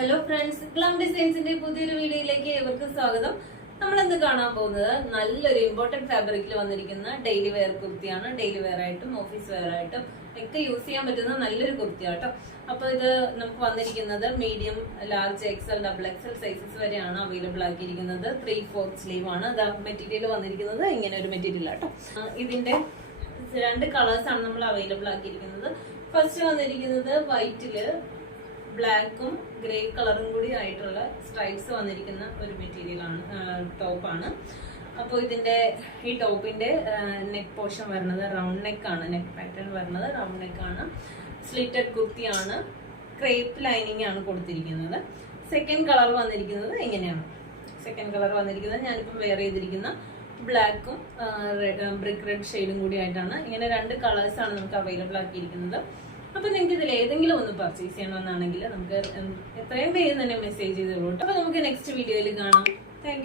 Hello friends, glam ഡിസൈൻസിന്റെ പുതിയൊരു വീഡിയോയിലേക്ക് ഏവർക്കും സ്വാഗതം. നമ്മൾ ഇന്ന് കാണാൻ പോകുന്നത് നല്ലൊരു ഇമ്പോർട്ടന്റ് ഫാബ്രിക്കിൽ വന്നിരിക്കുന്ന ഡെയിലി വെയർ കുർത്തിയാണ്. ഡെയിലി വെയർ ആയിട്ടും ഓഫീസ് വെയർ ആയിട്ടും ഒക്കെ യൂസ് ചെയ്യാൻ പറ്റുന്ന നല്ലൊരു കുർത്തിയാട്ടോ. അപ്പൊ ഇത് നമുക്ക് വന്നിരിക്കുന്നത് medium, large, XL, double XL sizes വരെയാണ് അവൈലബിൾ ആക്കിയിരിക്കുന്നത്. 3/4 സ്ലീവ് ആണ്. മെറ്റീരിയൽ വന്നിരിക്കുന്നത് ഇങ്ങനെ ഒരു മെറ്റീരിയൽ ആട്ടോ. ഇതിന്റെ 2 കളേഴ്സ് ആണ് നമ്മൾ അവൈലബിൾ ആക്കിയിരിക്കുന്നത്. ഫസ്റ്റ് വന്നിരിക്കുന്നത് വൈറ്റില് ബ്ലാക്കും ഗ്രേ കളറും കൂടി ആയിട്ടുള്ള സ്ട്രൈപ്സ് വന്നിരിക്കുന്ന ഒരു മെറ്റീരിയൽ ആണ്, ടോപ്പാണ്. അപ്പോൾ ഈ ടോപ്പിന്റെ നെക്ക് പോർഷൻ വരുന്നത് റൗണ്ട് നെക്ക് ആണ്. നെക്ക് പാറ്റേൺ വരുന്നത് റൗണ്ട് നെക്ക് ആണ്. സ്ലിറ്റഡ് കുർത്തിയാണ്. ക്രേപ്പ് ലൈനിങ് ആണ് കൊടുത്തിരിക്കുന്നത്. സെക്കൻഡ് കളർ വന്നിരിക്കുന്നത് ഇങ്ങനെയാണ്. സെക്കൻഡ് കളർ വന്നിരിക്കുന്നത് ഞാനിപ്പം വെയർ ചെയ്തിരിക്കുന്ന ബ്ലാക്കും ബ്രിക്ക് റെഡ് ഷെയ്ഡും കൂടി ആയിട്ടാണ്. ഇങ്ങനെ 2 കളേഴ്സ് ആണ് നമുക്ക് അവൈലബിൾ ആക്കിയിരിക്കുന്നത്. അപ്പൊ നിങ്ങൾക്ക് ഇതിൽ ഏതെങ്കിലും ഒന്ന് പർച്ചേസ് ചെയ്യണമെന്നാണെങ്കിൽ നമുക്ക് എത്രയും വേഗം തന്നെ മെസ്സേജ് ചെയ്തോളൂ. അപ്പൊ നമുക്ക് നെക്സ്റ്റ് വീഡിയോയിൽ കാണാം. താങ്ക്